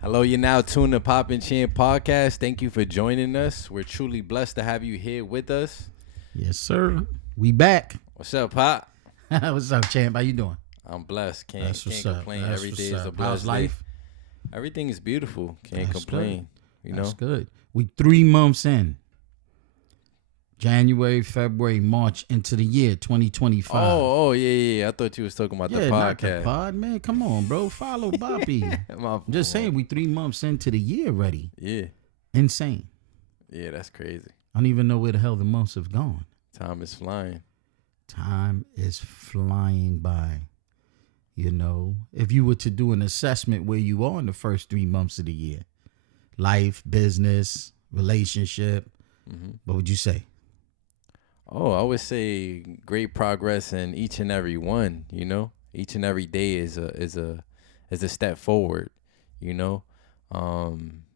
Hello, you're now tuned to Pop and Chin Podcast. Thank you for joining us. We're truly blessed to have you here with us. Yes, sir. We back. What's up, Pop? What's up, champ? How you doing? I'm blessed. Can't That's what's can't up. complain. That's Every what's day is a up. How's blessed day. life? Everything is beautiful. Can't That's complain. good. You That's know. good. We 3 months in. January, February, March into the year 2025. Yeah. I thought you was talking about the not the podcast. pod, man. Come on, bro. Follow Boppy. I'm just saying, we 3 months into the year already. Yeah. Insane. Yeah, that's crazy. I don't even know where the hell the months have gone. Time is flying. Time is flying by. You know, if you were to do an assessment where you are in the first 3 months of the year, life, business, relationship, what would you say? Oh, I would say great progress in each and every one. You know, each and every day is a step forward. You know,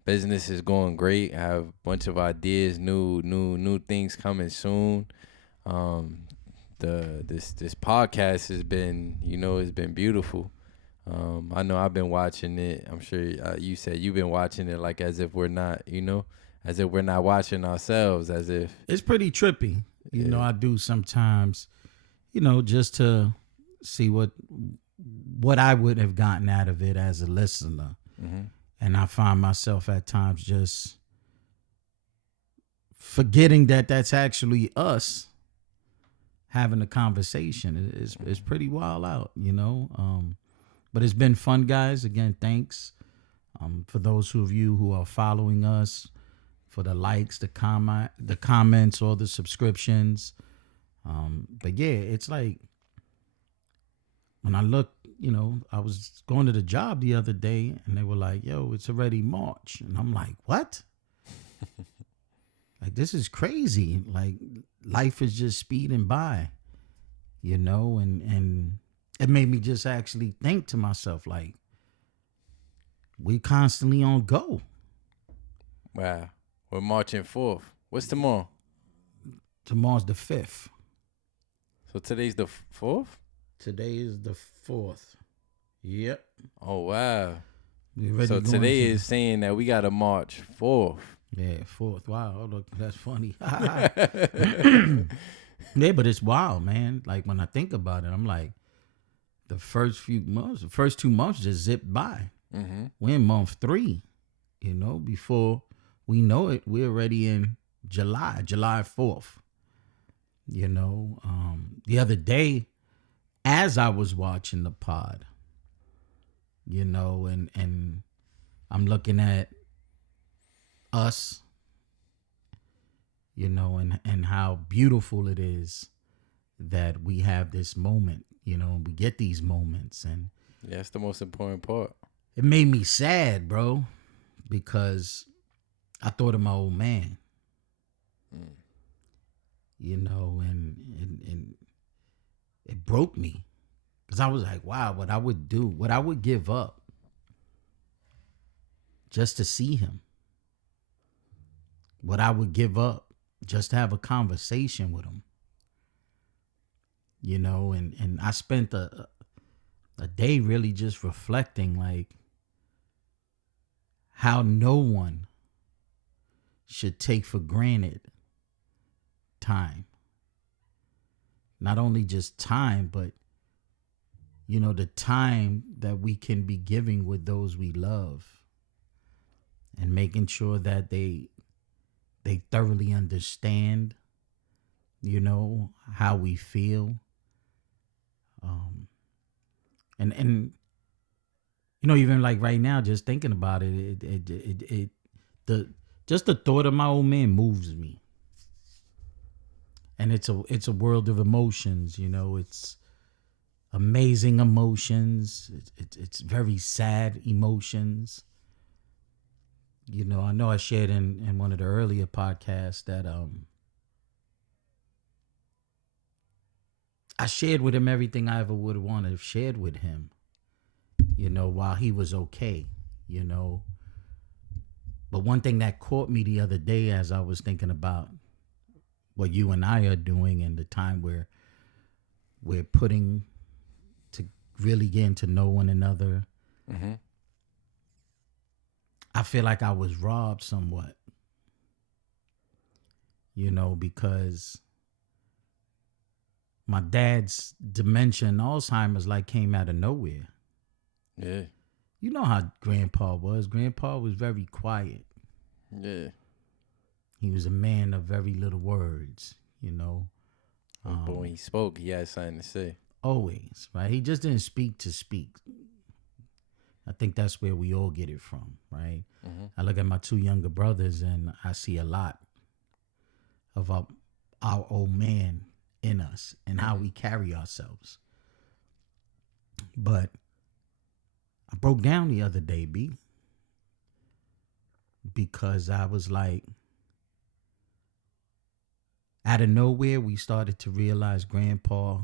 business is going great. I have a bunch of ideas, new things coming soon. This podcast has been, it's been beautiful. I know I've been watching it. I'm sure you said you've been watching it like as if we're not, as if we're not watching ourselves, as if it's pretty trippy. You know, I do sometimes, just to see what I would have gotten out of it as a listener. And I find myself at times just forgetting that that's actually us having a conversation. It's pretty wild out, But it's been fun, guys. Again, thanks for those of you who are following us, for the likes, the comments, or the subscriptions. But yeah, it's like when I look, I was going to the job the other day and they were like, yo, it's already March. And I'm like, what? Like, this is crazy. Like, life is just speeding by, and it made me just actually think to myself, like, we constantly on go. wow, we're marching forth. What's tomorrow? Tomorrow's the 5th. So today's the 4th? Today is the 4th. Yep. Oh, wow. So today is saying that we got to march 4th. Yeah, 4th. Wow, look, that's funny. Yeah, but it's wild, man. Like, when I think about it, I'm like, the first 2 months just zipped by. We're in month 3, before we know it, we're already in July 4th. The other day, as I was watching the pod, and I'm looking at us, and how beautiful it is that we have this moment, we get these moments. And yeah, that's the most important part. It made me sad, bro, because I thought of my old man, and it broke me because I was like, wow, what I would do, what I would give up just to see him, what I would give up just to have a conversation with him, and I spent a day really just reflecting, like, how no one should take for granted time. Not only just time, but, the time that we can be giving with those we love and making sure that they thoroughly understand, how we feel. And even like right now, just thinking about it, just the thought of my old man moves me. And it's a world of emotions, it's amazing emotions. It's very sad emotions. I know I shared in one of the earlier podcasts that I shared with him everything I ever would have wanted to have shared with him, while he was okay, But one thing that caught me the other day as I was thinking about what you and I are doing and the time where we're putting to really getting to know one another. Mm-hmm. I feel like I was robbed somewhat, because my dad's dementia and Alzheimer's like came out of nowhere. Yeah. You know how Grandpa was. Grandpa was very quiet. Yeah. He was a man of very little words, But when he spoke, he had something to say. always, right? He just didn't speak to speak. I think that's where we all get it from, right? Mm-hmm. I look at my two younger brothers and I see a lot of our old man in us and how we carry ourselves. But I broke down the other day, B, because I was like, out of nowhere, we started to realize Grandpa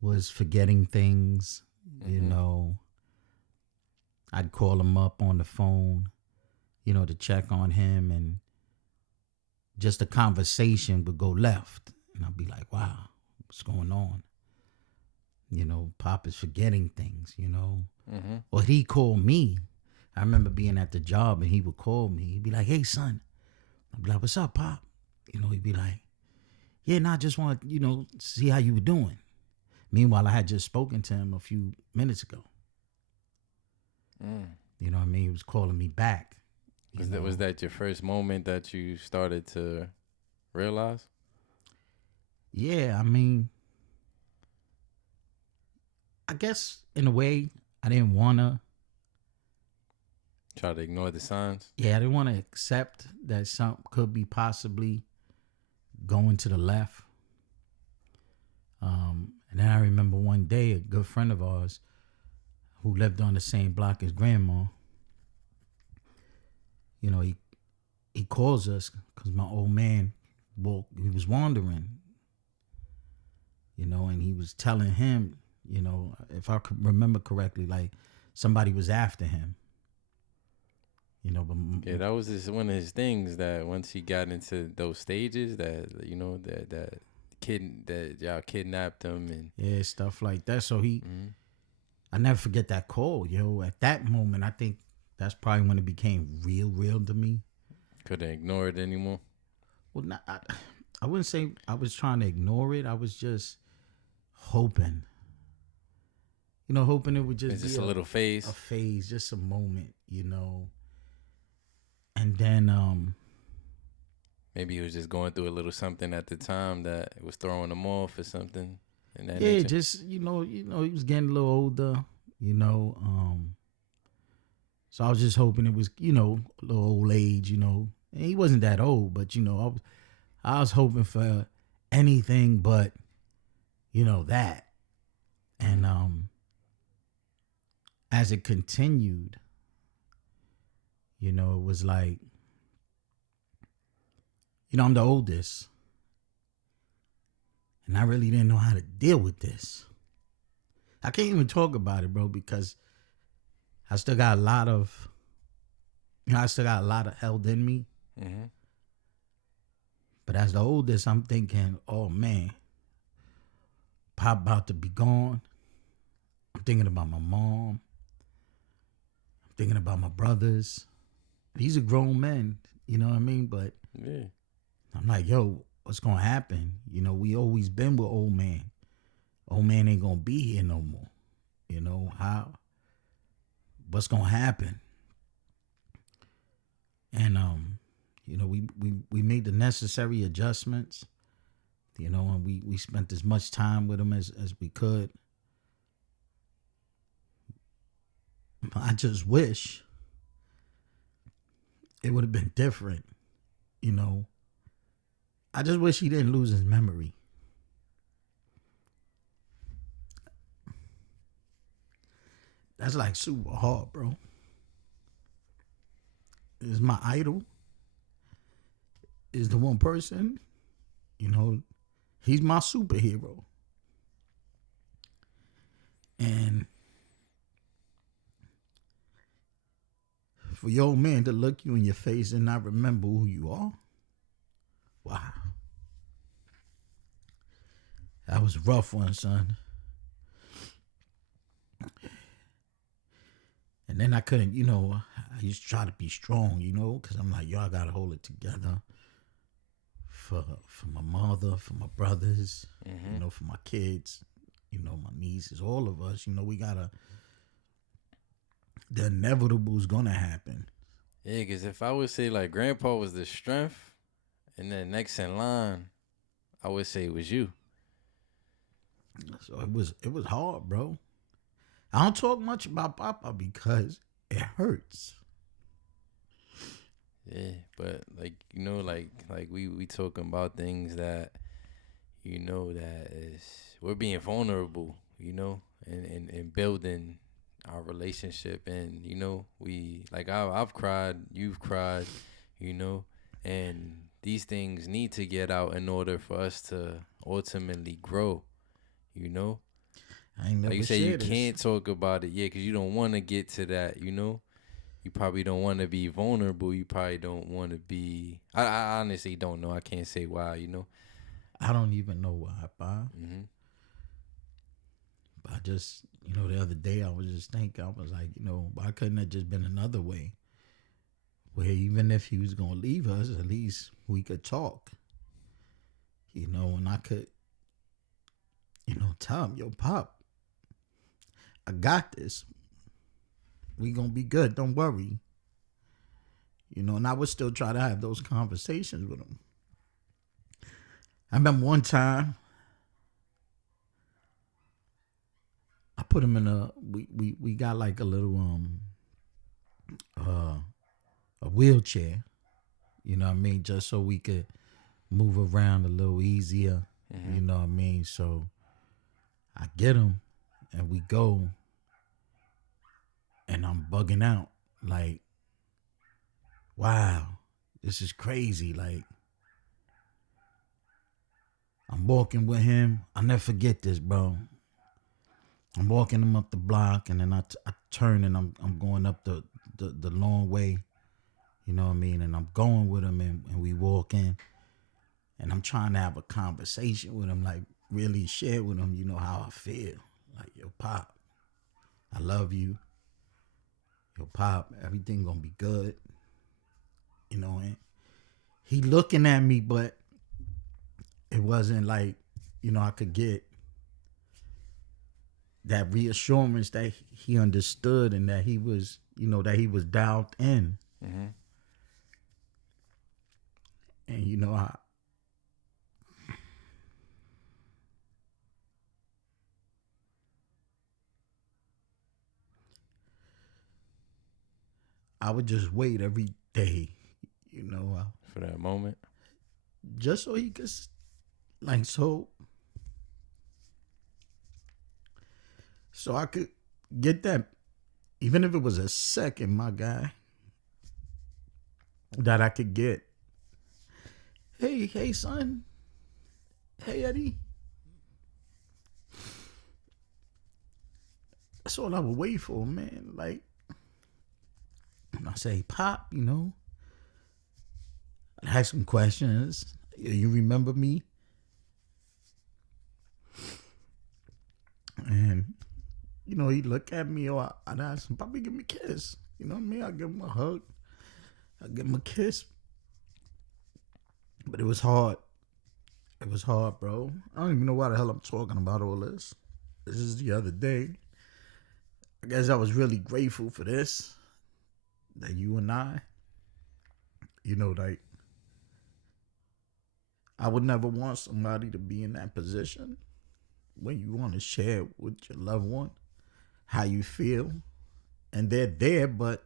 was forgetting things, Mm-hmm. I'd call him up on the phone, to check on him, and just a conversation would go left. And I'd be like, wow, what's going on? Pop is forgetting things. Mm-hmm. Or he'd call me. I remember being at the job and he would call me. He'd be like, hey, son. I'd be like, what's up, Pop? He'd be like, yeah, I just want to, see how you were doing. Meanwhile, I had just spoken to him a few minutes ago. Mm. You know what I mean? He was calling me back. Was that your first moment that you started to realize? Yeah, I mean, I guess in a way, I didn't want to. Try to ignore the signs? Yeah, I didn't want to accept that something could be possibly going to the left. And then I remember one day a good friend of ours who lived on the same block as Grandma, he calls us because my old man, he was wandering, and he was telling him, if I could remember correctly, like somebody was after him. But Yeah, that was one of his things that once he got into those stages that that kid that y'all kidnapped him and yeah, stuff like that. So mm-hmm. I never forget that call, At that moment, I think that's probably when it became real to me. Couldn't ignore it anymore. Well, I wouldn't say I was trying to ignore it. I was just hoping, hoping it would just It's be just a little a phase. phase, just a moment, And then, Maybe he was just going through a little something at the time that was throwing him off or something in that yeah, nature. just he was getting a little older, you know. So I was just hoping it was, a little old age, And he wasn't that old, but I was hoping for anything but, that. And as it continued, it was like, I'm the oldest. And I really didn't know how to deal with this. I can't even talk about it, bro, because I still got a lot of, held in me. Mm-hmm. But as the oldest, I'm thinking, oh man, Pop about to be gone. I'm thinking about my mom. I'm thinking about my brothers. These are grown men, you know what I mean? But Yeah. I'm like, yo, what's gonna happen? We always been with old man. Old man ain't gonna be here no more. How? What's gonna happen? And we made the necessary adjustments. And we spent as much time with him as we could. I just wish it would have been different. I just wish he didn't lose his memory. That's like super hard, bro. Is my idol. Is the one person, he's my superhero. And for your old man to look you in your face and not remember who you are, wow. That was a rough one, son. And then I couldn't, I used to try to be strong, because I'm like, yo, I gotta hold it together for my mother, for my brothers, Mm-hmm. for my kids, my nieces, all of us. We gotta. The inevitable is gonna happen. Yeah, because if I would say like grandpa was the strength, and then next in line, I would say it was you. So it was hard, bro. I don't talk much about Papa because it hurts. Yeah, but like like we talking about things that that is we're being vulnerable, and building our relationship, and we like I've cried, you've cried, you know, and these things need to get out in order for us to ultimately grow, you know. I ain't Like you never say, you shared this. can't talk about it, yeah, because you don't want to get to that, You probably don't want to be vulnerable. You probably don't want to be. I honestly don't know. I can't say why. I don't even know why, Pa. Mm-hmm. But I just, the other day I was just thinking, I was like, why couldn't it just been another way? Where even if he was gonna leave us, at least we could talk. And I could, tell him, yo, Pop, I got this. We gonna be good. Don't worry. And I would still try to have those conversations with him. I remember one time I put him in we got like a little uh a wheelchair, what I mean, just so we could move around a little easier, Mm-hmm. what I mean. So I get him and we go and I'm bugging out like, wow, this is crazy. Like, I'm walking with him. I'll never forget this, bro. I'm walking him up the block, and then I turn and I'm going up the long way, what I mean, and I'm going with him, and we walk in, and I'm trying to have a conversation with him, like really share with him, how I feel, like, yo, Pop, I love you, yo, Pop, everything gonna be good, and he looking at me, but it wasn't like, I could get that reassurance that he understood and that he was, that he was dialed in. Mm-hmm. And I would just wait every day, For that moment. just so he could, like, so I could get that, even if it was a second, my guy, that I could get. Hey, son. Hey, Eddie. That's all I would wait for, man. Like, when I say, Pop, I'd ask him questions. You remember me? And, he'd look at me, or I'd ask him, Papa, give me a kiss. You know what I mean? I'd give him a hug. I'd give him a kiss. But it was hard. It was hard, bro. I don't even know why the hell I'm talking about all this. This is the other day. I guess I was really grateful for this. That you and I, like, I would never want somebody to be in that position when you want to share with your loved one how you feel. And they're there, but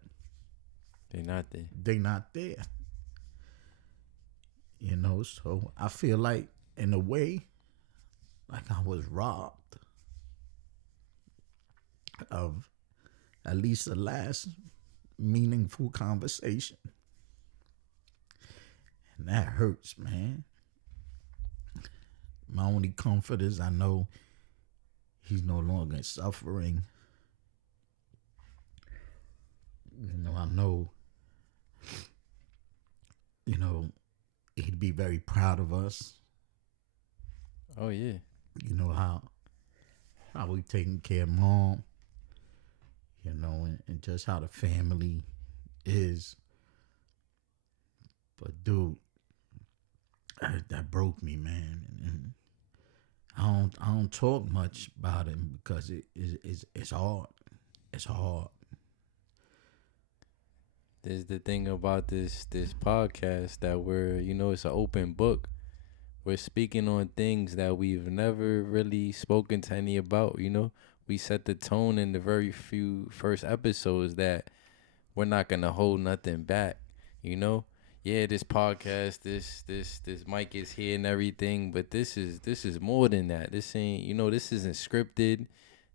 They're not there. they're not there. So I feel like, in a way, like I was robbed of at least the last meaningful conversation. And that hurts, man. My only comfort is I know he's no longer suffering. I know, you know, he'd be very proud of us. Oh how How we taking care of mom. and just how the family is. But dude, that broke me, man. And I don't talk much about it because it's hard. It's hard. There's the thing about this podcast that we're, it's an open book. We're speaking on things that we've never really spoken to any about. We set the tone in the very few first episodes that we're not gonna hold nothing back. You know, yeah, this podcast, this mic is here and everything, but this is more than that. This ain't, this isn't scripted.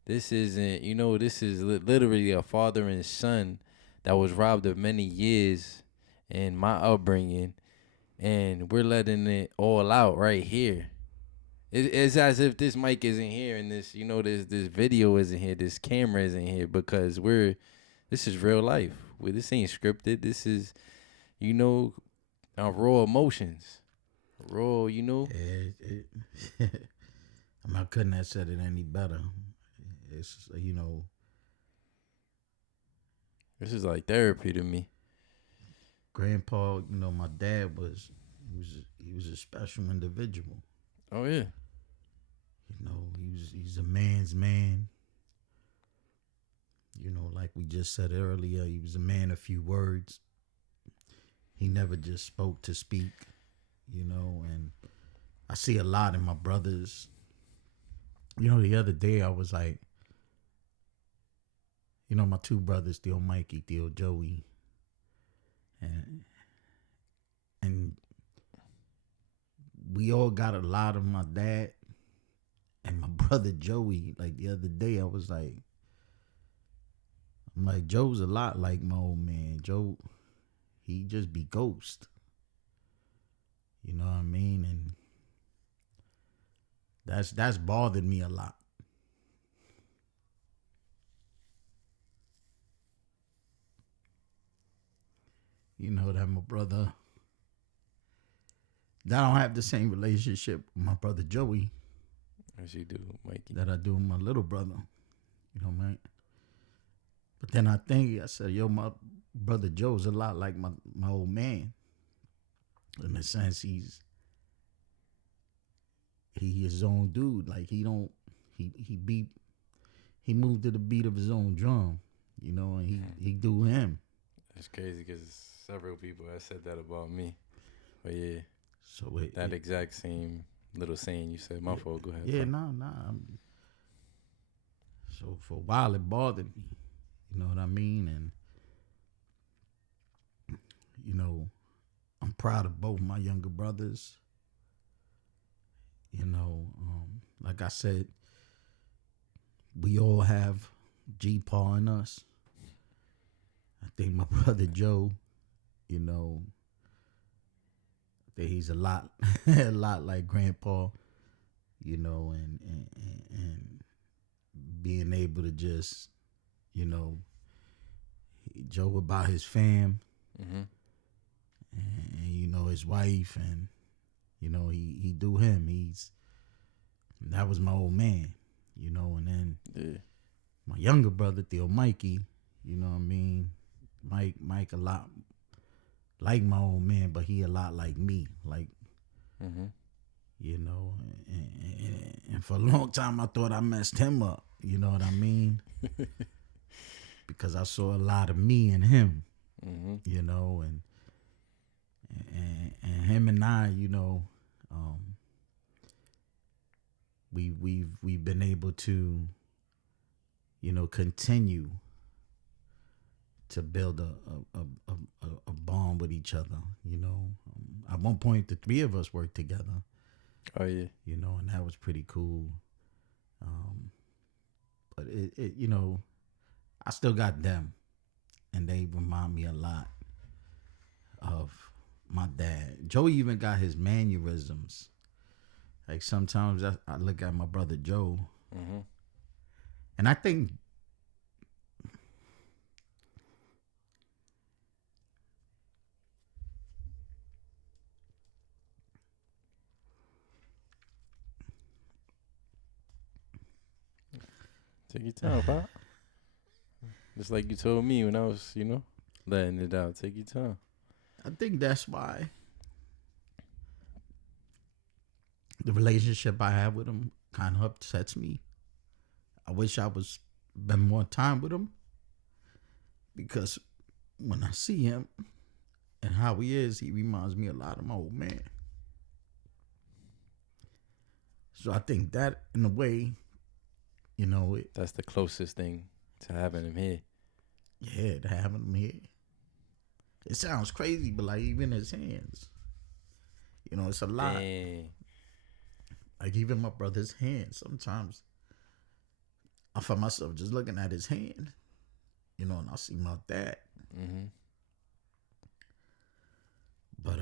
This isn't, this is literally a father and son that was robbed of many years in my upbringing, and we're letting it all out right here. It's as if this mic isn't here and this, this video isn't here, this camera isn't here because this is real life. This ain't scripted. This is, you know, raw emotions, raw. I couldn't have said it any better. It's This is like therapy to me. Grandpa. My dad he was a special individual. Oh yeah. He's a man's man. Like we just said earlier, he was a man of few words. He never just spoke to speak. And I see a lot in my brothers. The other day I was like, my two brothers, Theo Mikey, Theo Joey, and we all got a lot of my dad and my brother Joey. Like the other day, I'm like, Joe's a lot like my old man. Joe, he just be ghost. You know what I mean? And that's bothered me a lot. That my brother, that I don't have the same relationship with my brother Joey As you do, Mikey. that I do with my little brother. Man. But then I said, my brother Joe's a lot like my old man. In the sense he his own dude. Like he moved to the beat of his own drum, and he do him. It's crazy because several people have said that about me. But yeah, So that exact same little saying you said. My fault. Go ahead. Yeah, bro. nah. So for a while it bothered me. You know what I mean? And I'm proud of both my younger brothers. Like I said, we all have G-Paw in us. I think my brother Joe, I think he's a lot a lot like Grandpa, and being able to just, Joe about his fam, Mm-hmm. and his wife, and he do him. That was my old man, and then my younger brother Theo Mikey, you know what I mean. Mike a lot like my old man, but he a lot like me, like. Mm-hmm. And for a long time I thought I messed him up. You know what I mean? Because I saw a lot of me in him. Mm-hmm. And him and I, we've been able to, continue to build a bond with each other. At one point the three of us worked together. Oh yeah. And that was pretty cool. But it I still got them, and they remind me a lot of my dad. Joe even got his mannerisms. Like sometimes I look at my brother Joe, Mm-hmm. and I think Take your time, pop. Just like you told me when I was, letting it out. Take your time. I think that's why the relationship I have with him kind of upsets me. I wish I was spend more time with him because when I see him and how he is, he reminds me a lot of my old man. So I think that, in a way, That's the closest thing to having him here. yeah, to having him here. It sounds crazy, but like even his hands, it's a lot. Dang. Like even my brother's hand, sometimes I find myself just looking at his hand, and I see my dad. Mm-hmm. But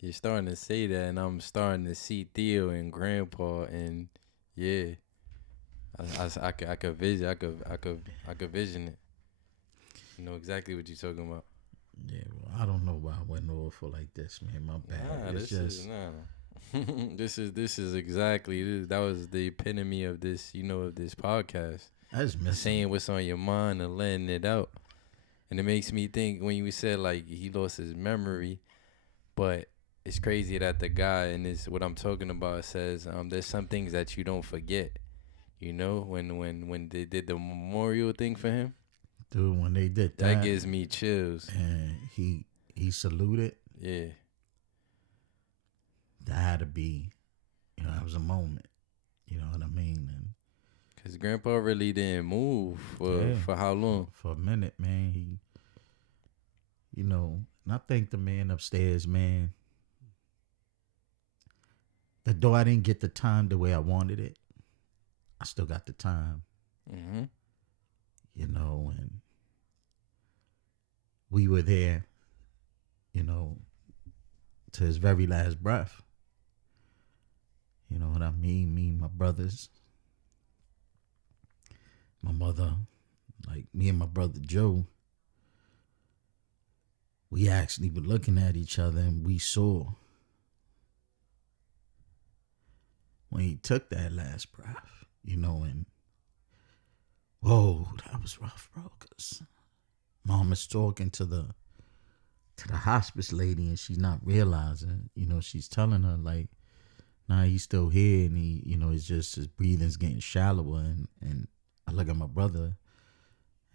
You're starting to say that, and I'm starting to see Theo and Grandpa, and yeah, I could vision, I could vision it. You know exactly what you're talking about. yeah, well, I don't know why I went over for like this, man. My bad. Nah, It's this is just this is exactly that was the epitome of this, of this podcast. I just miss Saying him. what's on your mind and letting it out. And it makes me think when you said like he lost his memory, but it's crazy that the guy and this what I'm talking about says there's some things that you don't forget. When they did the memorial thing for him, Dude, when they did that that gives me chills. and he saluted, Yeah, that had to be, that was a moment. You know what I mean? And cause Grandpa really didn't move yeah, for how long? for a minute, man. And I think the man upstairs, man, though I didn't get the time the way I wanted it, I still got the time, Mm-hmm. and we were there, you know, to his very last breath. You know what I mean? Me and my brothers, my mother, like me and my brother Joe, we actually were looking at each other and we saw when he took that last breath, and whoa, that was rough, bro. Cause mom is talking to the hospice lady and she's not realizing, she's telling her like, nah, he's still here and he, it's just his breathing's getting shallower and I look at my brother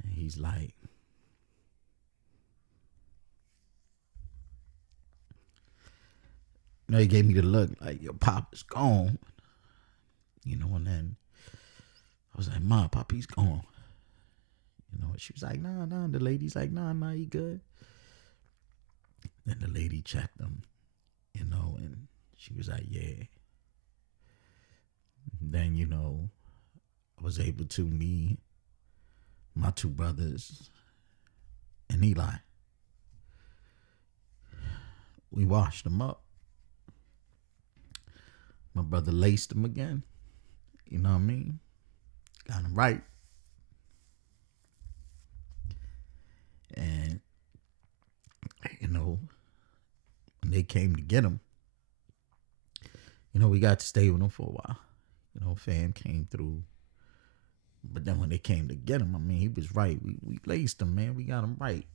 and he's like, he gave me the look like your pop is gone, and then I was like, Ma, Poppy's gone. She was like, nah, the lady's like, nah, he good. Then the lady checked him, and she was like, yeah. Then, I was able to, me, my two brothers, and Eli, we washed him up. My brother laced him again. You know what I mean? Got him right. And, when they came to get him, we got to stay with him for a while. Fam came through. But then when they came to get him, I mean, he was right. We laced him, man. We got him right.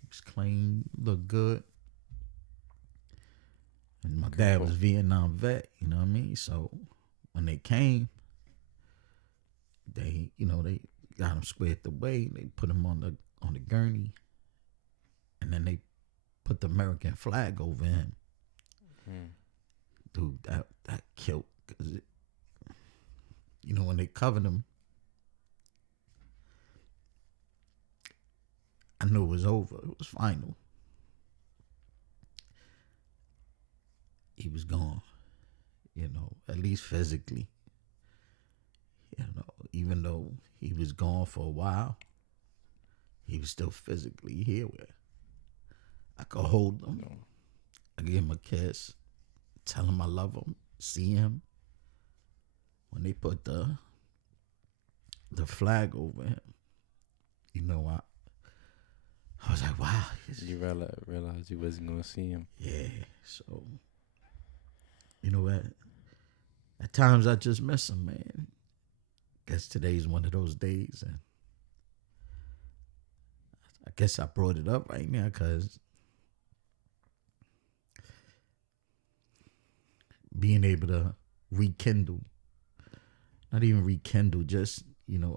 He was clean, looked good. And my dad was Vietnam vet, you know what I mean? So when they came, they got him squared away. They put him on the gurney, and then they put the American flag over him. Dude, that killed, because when they covered him, I knew it was over. It was final. He was gone, at least physically. Even though he was gone for a while, he was still physically here where I could hold him. I give him a kiss, tell him I love him, see him. When they put the flag over him, I was like, wow. You realized you wasn't gonna see him. Yeah, so at times I just miss him, man. Guess today's one of those days, and guess I brought it up right now because being able to rekindle, not even rekindle, just,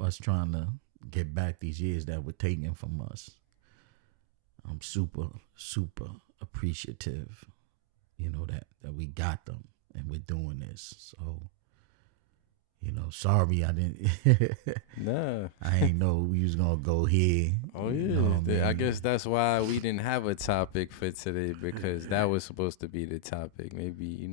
us trying to get back these years that were taken from us. I'm super, super appreciative, that we got them and we're doing this. So, sorry I didn't. Nah. I ain't know we was gonna go here. Oh You know yeah. what I mean? I guess that's why we didn't have a topic for today, because that was supposed to be the topic. Maybe,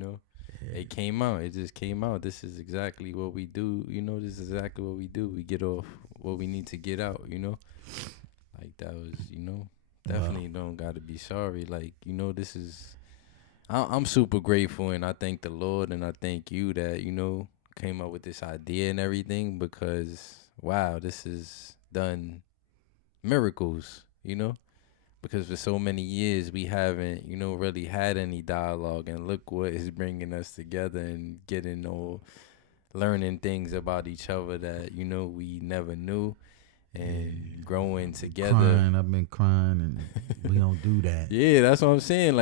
it came out. It just came out. This is exactly what we do. This is exactly what we do. We get off what we need to get out, Like that was, definitely don't got to be sorry. Like, this is, I'm super grateful, and I thank the Lord and I thank you that, came up with this idea and everything, because wow, this has done miracles, because for so many years we haven't, really had any dialogue, and look what is bringing us together and getting all, learning things about each other that, we never knew, and growing together. I've been crying, and we don't do that. Yeah, that's what I'm saying.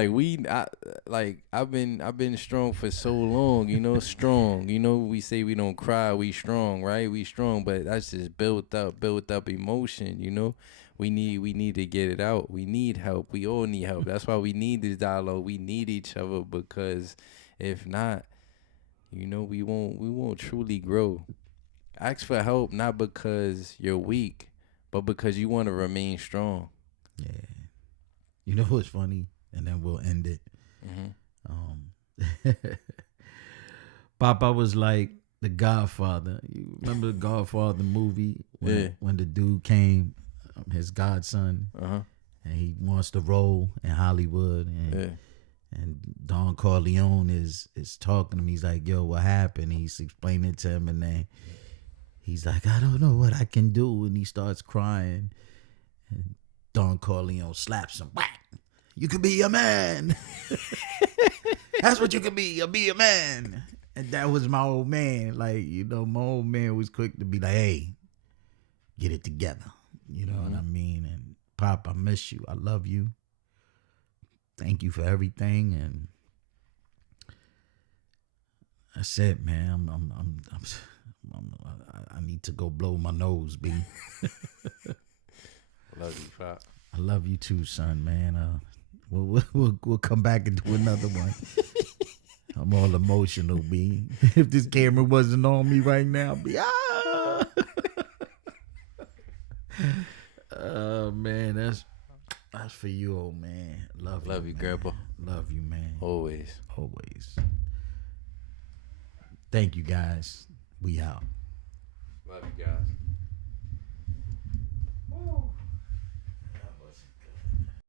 Like I've been strong for so long, strong. We say we don't cry, we strong, right? We strong, but that's just built up emotion, We need to get it out. We need help. We all need help. That's why we need this dialogue. We need each other, because if not, we won't truly grow. Ask for help not because you're weak, but because you want to remain strong. Yeah. You know what's funny? And then we'll end it. Papa was like the Godfather. You remember the Godfather movie when the dude came, his godson, and he wants to roll in Hollywood, and Don Corleone is talking to him. He's like, "Yo, what happened?" He's explaining it to him, and then he's like, "I don't know what I can do," and he starts crying. And Don Corleone slaps him. Whack! You can be a man. That's what you can be. You'll be a man. And that was my old man. Like, my old man was quick to be like, "Hey, get it together." You know what I mean? And Pop, I miss you. I love you. Thank you for everything. And that's it, man. I need to go blow my nose, B. Love you, Pop. I love you too, son, man. We'll come back and do another one. I'm all emotional, B. If this camera wasn't on me right now, I'd be Oh man, that's for you, old man. Love you, man. Grandpa. Love you, man. Always. Thank you, guys. We out. Love you guys.